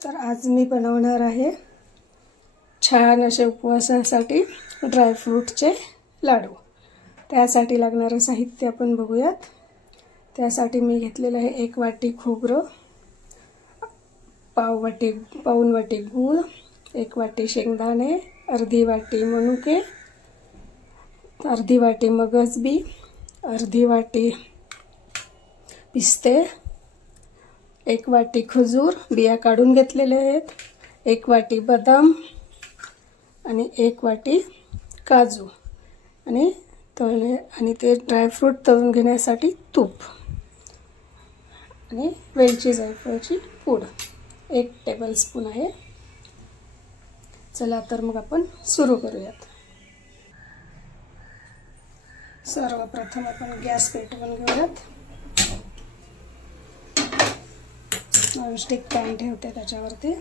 तर आज मी बनवणार आहे छान असे उपवासासाठी ड्रायफ्रूटचे लाडू। त्यासाठी लागणारे साहित्य आपण बघूयात। त्यासाठी मी घेतलेलं आहे 1 वाटी खोबरं, पाऊण वाटी गूळ, 1 वाटी शेंगदाणे, अर्धी वाटी मनुके, अर्धी वाटी मगजबी, अर्धी वाटी पिस्ते, 1 वाटी खजूर बिया काढून घेतलेले आहेत, 1 वाटी बदाम आणि 1 वाटी काजू आणि तळणे आणि ते ड्रायफ्रूट तळून घेण्यासाठी तूप आणि वेलची जायफळची पूड 1 टेबलस्पून आहे। चला तर मग आपण सुरू करूयात। सर्वप्रथम आपण गॅस पेटवून घेऊयात। नॉनस्टिक पॅन ठेवते त्याच्यावरती।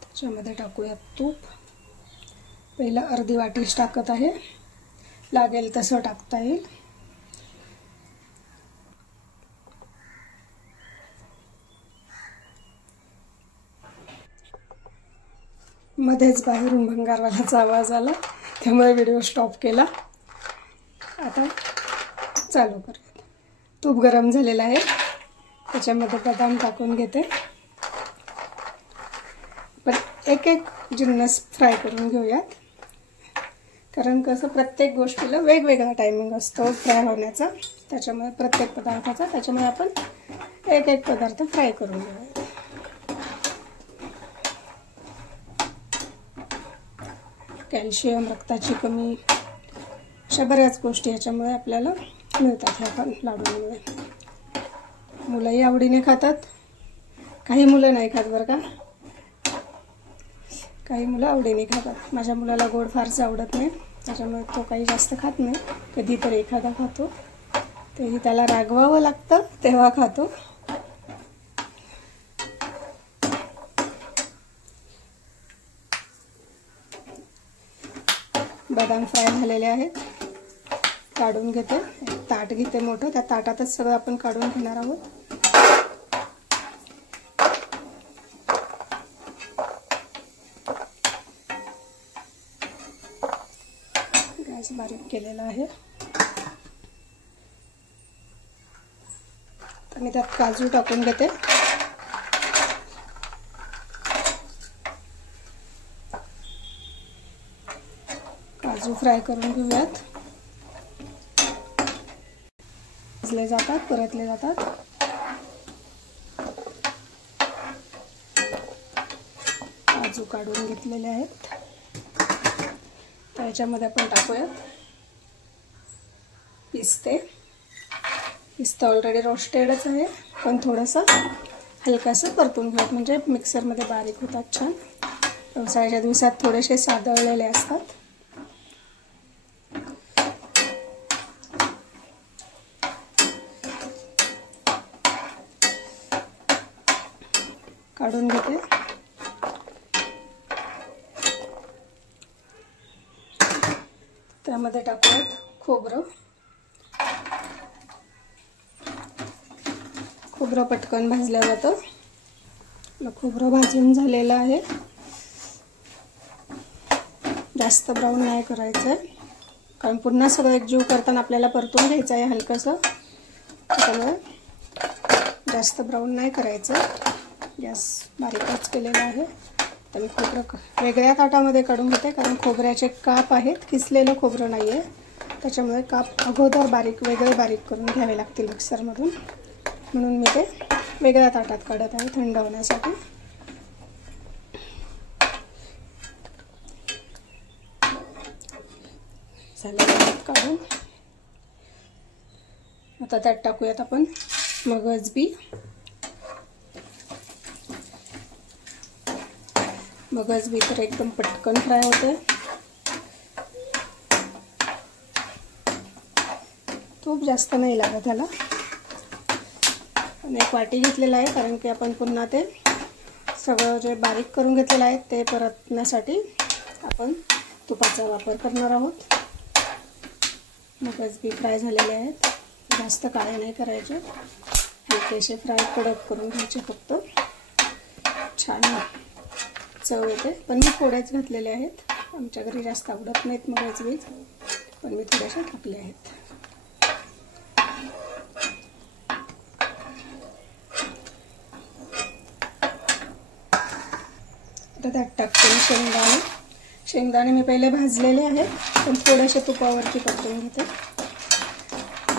त्याच्यामध्ये टाकूयात तूप। पहिला अर्धी वाटीच टाकत आहे, लागेल तसं टाकता येईल। मध्येच बाहेरून भंगारवाल्याचा आवाज आला, त्यामुळे व्हिडिओ स्टॉप केला। आता चालू करूया। तूप गरम झालेलं आहे, त्याच्यामध्ये बदाम टाकून घेते। पण एक जिन्नस फ्राय करून घेऊयात, कारण कसं प्रत्येक गोष्टीला वेगवेगळा टायमिंग असतो फ्राय होण्याचा, त्याच्यामुळे प्रत्येक पदार्थाचा, त्याच्यामुळे आपण एक पदार्थ फ्राय करून घेऊयात। कॅल्शियम, रक्ताची कमी, अशा बऱ्याच गोष्टी याच्यामुळे आपल्याला मिळतात ह्या लाडूंमुळे। मुलंही आवडीने खातात, काही मुलं नाही खात बरं का, काही मुलं आवडीने खातात। माझ्या मुलाला गोड फारसं आवडत नाही, त्याच्यामुळे तो काही जास्त खात नाही, कधीतरी एखादा खातो, तेही त्याला रागवावं लागतं तेव्हा खातो। बदाम फ्राय झालेले आहेत, काढून घेते। एक ताट घेते मोठं, त्या ताटातच सगळं आपण काढून घेणार आहोत। गॅस बारीक केलेला आहे। तर मी त्यात काजू टाकून घेते। काजू फ्राय करून घेऊयात। भाजले जातात, परतले जातात। काजू काढून घेतलेले आहेत, त्याच्यामध्ये आपण टाकूयात पिस्ते। पिस्ता ऑलरेडी रोस्टेडच आहे, पण थोडंसं हलकासं परतून घेऊयात, म्हणजे मिक्सरमध्ये बारीक होतात छान। पावसाळ्याच्या दिवसात थोडेसे सादळलेले असतात। काढून घेते। त्यामध्ये टाकूयात खोबरं। खोबरं पटकन भाजलं जातं। खोबरं भाजून झालेलं आहे, जास्त ब्राऊन नाही करायचं आहे, कारण पुन्हा सगळं एकजीव करताना आपल्याला परतून घ्यायचं आहे हलकंसं, त्यामुळे जास्त ब्राऊन नाही करायचं। गॅस बारीकच केलेला आहे। तर मी खोबरं वेगळ्या ताटामध्ये काढून घेते, कारण खोबऱ्याचे काप आहेत, किसलेलं खोबरं नाही आहे, त्याच्यामुळे काप अगोदर वेगळे बारीक करून घ्यावे लागतील मिक्सरमधून, म्हणून मी ते वेगळ्या ताटात काढत आहे थंड होण्यासाठी। झालेलं काढून आता त्यात टाकूयात आपण मगजबी। मगजबी तर एकदम पटकन फ्राय होते। तूप जास्त नाही लागत त्याला। आणि 1 वाटी घेतलेला आहे, कारण की आपण पुन्हा ते सगळं जे बारीक करून घेतलेलं आहे ते परतण्यासाठी आपण तुपाचा वापर करणार आहोत। मगजबी फ्राय झालेले आहेत, जास्त काळे नाही करायचे। हलकेसे फ्राय कडक करून घ्यायचे फक्त. छान चव येते. पण मी थोड्याच घातलेल्या आहेत. आमच्या घरी जास्त आवडत नाहीत मुगाचे बीज, पण मी थोड्याशा टाकल्या आहेत. आता त्यात टाकते शेंगदाणे. शेंगदाणे मी पहिले भाजलेले आहेत, पण थोड्याशा तुपावरती परतून घेते.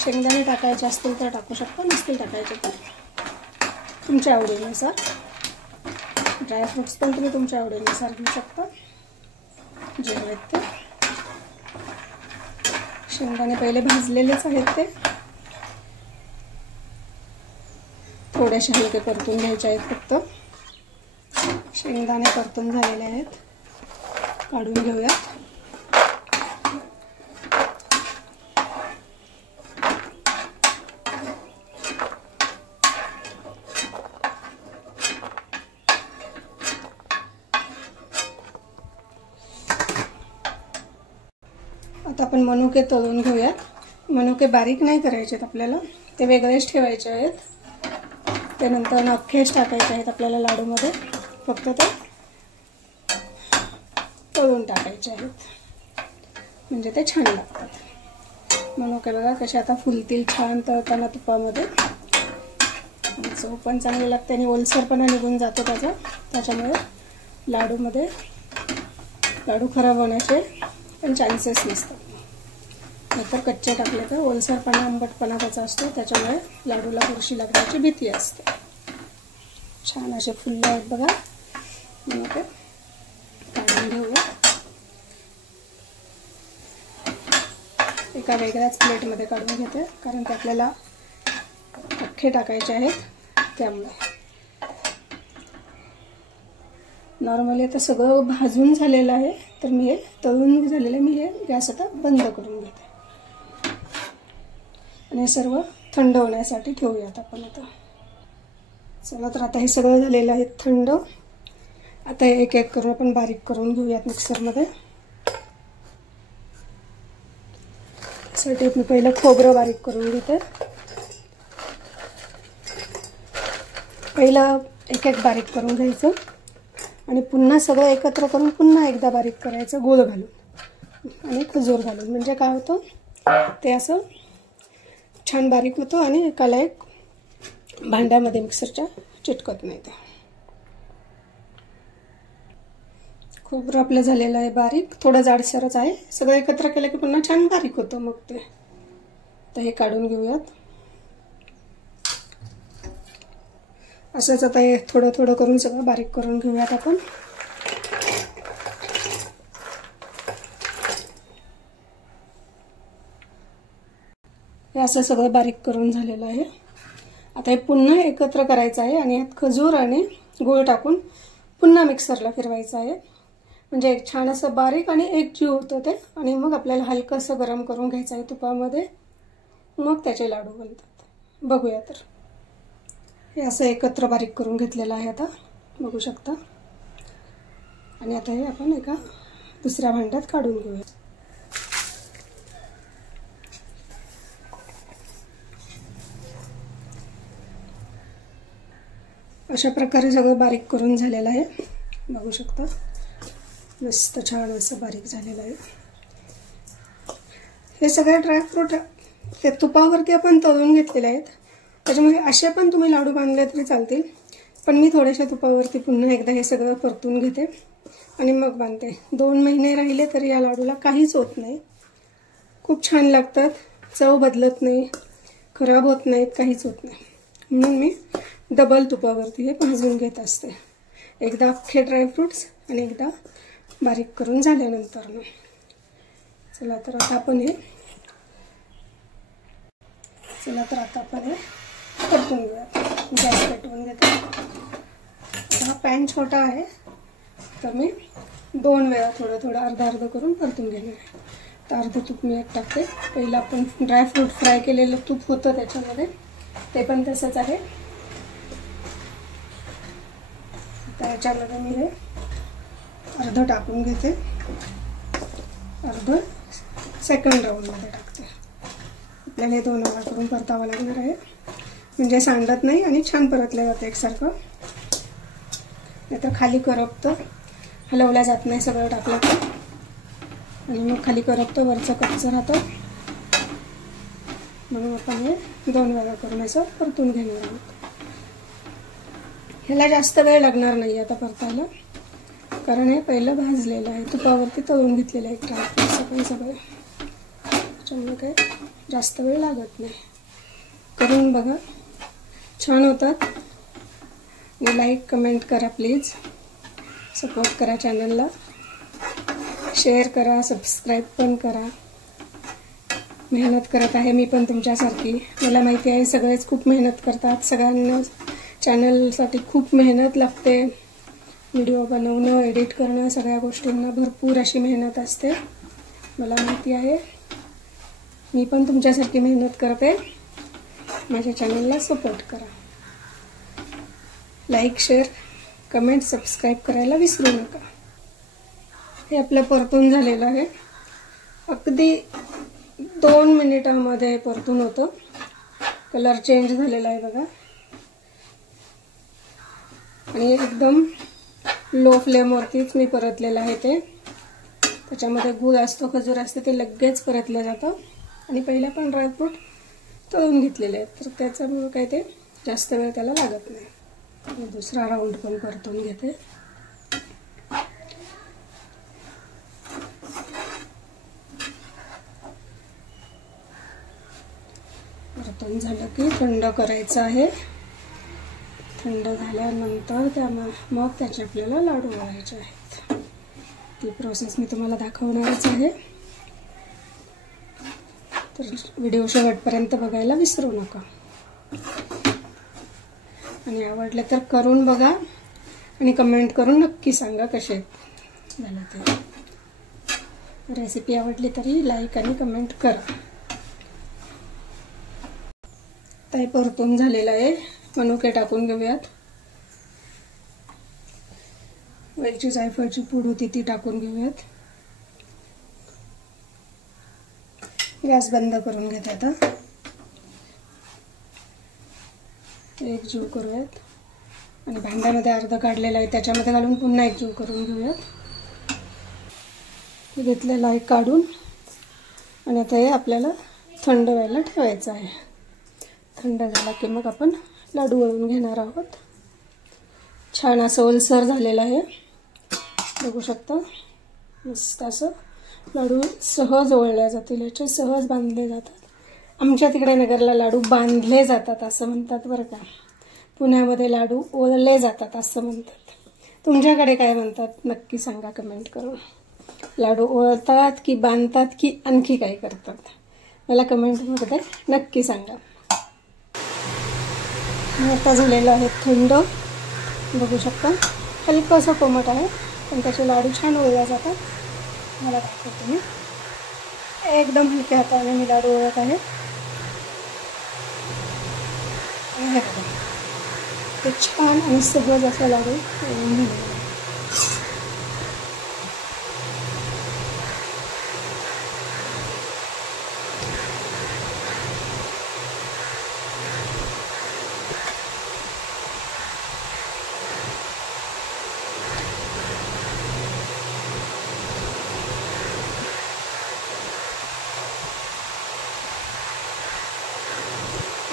शेंगदाणे टाकायचे असतील तर टाकू शकता, नसतील टाकायचे तर तुमच्या आवडीनुसार. ड्रायफ्रूट्स पण तुम्ही तुमच्या आवडीनुसार घेऊ शकता, जे आहेत ते. शेंगदाणे पहिले भाजलेलेच आहेत, ते थोडेसे हलके परतून घ्यायचे आहेत फक्त. शेंगदाणे परतून झालेले आहेत, काढून घेऊयात. आता आपण मनुके तळून घेऊयात. मनुके बारीक नाही करायचे आहेत आपल्याला, ते वेगळेच ठेवायचे आहेत. त्यानंतर अख्खेच टाकायचे आहेत आपल्याला लाडूमध्ये. फक्त ते तळून टाकायचे आहेत, म्हणजे ते छान लागतात. मनुके बघा कसे आता फुलतील छान तळताना तुपामध्ये. चव पण चांगली लागते आणि ओलसरपणा निघून जातो त्याचा. त्याच्यामुळे लाडू खराब होण्याचे पण चान्सेस नसतात. नाहीतर कच्चे टाकले तर ओलसरपणा आंबटपणा त्याचा असतो, त्याच्यामुळे लाडूला बुरशी लागण्याची भीती असते. छान असे फुलले आहेत बघा. मनुके काढून घेऊया. एका वेगळ्याच प्लेटमध्ये काढून घेते, कारण ते आपल्याला अख्खे टाकायचे आहेत. त्यामुळे नॉर्मली आता सगळं भाजून झालेलं आहे, तर मी हे तळून झालेलं मी हे गॅस आता बंद करून घेते आणि सर्व थंड होण्यासाठी ठेवूयात आपण आता. चला तर आता हे सगळं झालेलं आहे थंड. आता एक एक करून आपण बारीक करून घेऊयात मिक्सरमध्ये. त्यासाठी मी पहिलं खोबरं बारीक करून घेते. पहिलं एक एक बारीक करून घ्यायचं आणि पुन्हा सगळं एकत्र करून पुन्हा एकदा बारीक करायचं गूळ घालून आणि खजूर घालून. म्हणजे काय होतं, ते असं छान बारीक होतं आणि एकाला एक भांड्यामध्ये मिक्सरच्या चिटकत नाही. ते खोबरं आपलं झालेलं आहे बारीक, थोडं जाडसरच आहे. सगळं एकत्र केलं की पुन्हा छान बारीक होतं मग ते. तर हे काढून घेऊयात. असंच आता हे थोडं थोडं करून सगळं बारीक करून घेऊयात आपण. हे असं सगळं बारीक करून झालेलं आहे. आता हे पुन्हा एकत्र करायचं आहे आणि यात खजूर आणि गूळ टाकून पुन्हा मिक्सरला फिरवायचं आहे. म्हणजे एक छान असं बारीक आणि एक जीव होतं ते. आणि मग आपल्याला हलकंसं गरम करून घ्यायचं आहे तुपामध्ये, मग त्याचे लाडू बनतात. बघूया तर. हे असं एकत्र बारीक करून घेतलेलं आहे आता, बघू शकता. आणि आता हे आपण एका दुसऱ्या भांड्यात काढून घेऊया. अशा प्रकारे सगळं बारीक करून झालेलं आहे, बघू शकता. मस्त छान असं बारीक झालेलं आहे. हे सगळे ड्रायफ्रूट ते तुपावरती आपण तळून घेतलेले आहेत, त्याच्यामुळे असे पण तुम्ही लाडू बांधले तरी चालतील. पण मी थोड्याशा तुपावरती पुन्हा एकदा हे सगळं परतून घेते आणि मग बांधते. 2 महिने राहिले तरी या लाडूला काहीच होत नाही. खूप छान लागतात, चव बदलत नाही, खराब होत नाहीत, काहीच होत नाही. म्हणून मी डबल तुपावरती हे भाजून घेत असते. एकदा अख्खे ड्रायफ्रूट्स आणि एकदा बारीक करून झाल्यानंतर. चला तर आता आपण हे परतून घेऊया. गॅस पेटवून घेते. हा पॅन छोटा आहे, तर मी 2 वेळा थोडं थोडं अर्धा अर्धा करून परतून घेणार आहे. तर अर्ध तूप मी एक टाकते. पहिलं आपण ड्रायफ्रूट फ्राय केलेलं तूप होतं त्याच्यामध्ये, ते पण तसंच आहे. तर याच्यामध्ये मी हे अर्ध टाकून घेते, अर्ध सेकंड राऊंडमध्ये टाकते. आपल्याला हे 2 वेळा करून परतावं लागणार आहे. म्हणजे सांडत नाही आणि छान परतलं जातं एकसारखं. नाहीतर खाली करपतं, हलवल्या जात नाही सगळं टाकलं तर, आणि मग खाली करपतं, वरचं कच्चं राहतं. म्हणून आपण हे 2 वेळा करून असं परतून घेणार आहोत. ह्याला जास्त वेळ लागणार नाही आता परतायला, कारण हे पहिलं भाजलेलं आहे, तुपावरती तळून घेतलेलं आहे ड्रायफ्रूट सगळे. त्याच्यामुळे काय जास्त वेळ लागत नाही. करून बघा, छान होतात. लाईक कमेंट करा प्लीज, सपोर्ट करा चॅनलला, शेअर करा, सबस्क्राईब पण करा. मेहनत करत आहे मी पण तुमच्यासारखी. मला माहिती आहे सगळेच खूप मेहनत करतात, सगळ्यांना चॅनलसाठी खूप मेहनत लागते. व्हिडिओ बनवणं, एडिट करणं, सगळ्या गोष्टींना भरपूर अशी मेहनत असते, मला माहिती आहे. मी पण तुमच्यासारखी मेहनत करते. माझ्या चॅनलला सपोर्ट करा. लाईक, शेअर, कमेंट, सबस्क्राईब करायला विसरू नका. हे आपलं परतून झालेलं आहे. अगदी 2 मिनिटांमध्ये परतून होतं. कलर चेंज झालेला आहे बघा. आणि एकदम लो फ्लेमवरतीच मी परतलेलं आहे ते. त्याच्यामध्ये गूळ असतो, खजूर असते, ते लगेच परतलं जातं. आणि पहिल्या पण ड्रायफ्रूट तळून घेतलेले आहेत, तर त्याच्यामुळे काय ते जास्त वेळ त्याला लागत नाही. दुसरा राऊंड पण परतून घेते. परतून झालं की थंड करायचं आहे. थंड झाल्यानंतर मग त्याचे आपल्याला लाडू वळायचे आहेत. ती प्रोसेस मी तुम्हाला दाखवणारच आहे, तर व्हिडिओ शेवटपर्यंत बघायला विसरू नका. आणि आवडले तर करून बघा आणि कमेंट करून नक्की सांगा कसे झालं ते. रेसिपी आवडली तरी लाईक आणि कमेंट करा. ताई परतून झालेला आहे. मनुके टाकून घेऊयात. वेलची जायफळची पूड होती ती टाकून घेऊयात. गॅस बंद करून घेते आता. एक जीव करूयात आणि भांड्यामध्ये अर्ध काढलेला आहे त्याच्यामध्ये घालून पुन्हा एक जीव करून घेऊयात. घेतलेला आहे काढून. आणि आता हे आपल्याला थंड व्हायला ठेवायचं आहे. थंड झाला की मग आपण लाडू वळून घेणार आहोत. छान असं ओलसर झालेलं आहे, बघू शकता. मस्त असं लाडू सहज वळल्या जातील, याचे सहज बांधले जातात. आमच्या तिकडे नगरला लाडू बांधले जातात असं म्हणतात बरं का. पुण्यामध्ये लाडू ओळले जातात असं म्हणतात. तुमच्याकडे काय म्हणतात नक्की सांगा कमेंट करून. लाडू ओळतात की बांधतात की आणखी काय करतात, मला कमेंटमध्ये नक्की सांगा. आता झालेलं आहे थंड, बघू शकता. हलकं असं कोमट आहे पण त्याचे लाडू छान ओळल्या जातात. मला दाखवते मी. एकदम हलक्या हाताने मी लाडू ओळत आहे. ते छान आणि सहज असा लाडू ओळून घेतलेला आहे.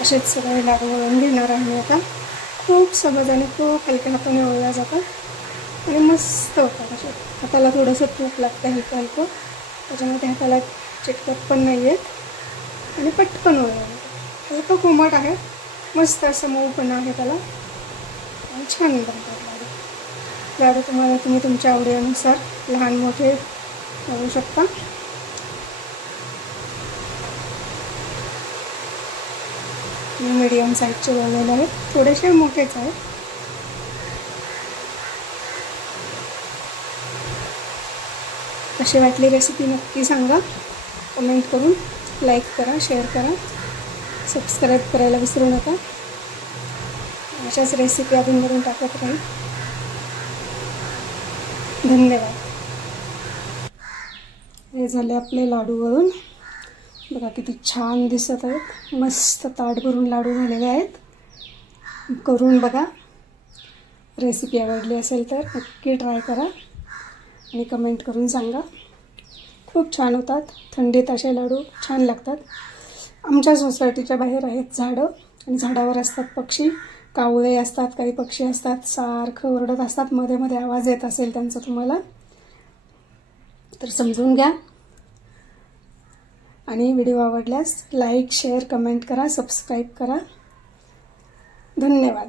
असेच सगळे लाडू वळून घेणार आहे आता. खूप सहज आणि खूप हलक्या हाताने ओळल्या जातात आणि मस्त होतात. असे हाताला थोडंसं तूप लागतं हलकं हलकं, त्याच्यामध्ये हाताला चिटकत पण नाही आहेत आणि पटकन ओळल्या जातात. हलकं कोमट आहे, मस्त असं मऊपणा आहे त्याला आणि छान बनतात लाडू. लाडू तुम्ही तुमच्या आवडीनुसार लहान मोठे बनवू शकता. मीडियम साईजचे बनवलेले आहेत, थोडेसे मोठेच आहेत. कशी वाटली रेसिपी नक्की सांगा कमेंट करून. लाईक करा, शेअर करा, सबस्क्राईब करायला विसरू नका. अशाच रेसिपी अधूनमधून टाकत राहील. धन्यवाद. हे झाले आपले लाडू वळून. बघा किती छान दिसत आहेत. मस्त ताट भरून लाडू झालेले आहेत. करून बघा. रेसिपी आवडली असेल तर नक्की ट्राय करा आणि कमेंट करून सांगा. खूप छान होतात. थंडीत असे लाडू छान लागतात. आमच्या सोसायटीच्या बाहेर आहेत झाडं आणि झाडावर असतात पक्षी. कावळे असतात, काही पक्षी असतात, सारखं ओरडत असतात. मध्ये मध्ये आवाज येत असेल त्यांचा तुम्हाला तर समजून घ्या. आणि व्हिडिओ आवडल्यास लाईक, शेअर, कमेंट करा, सबस्क्राईब करा. धन्यवाद.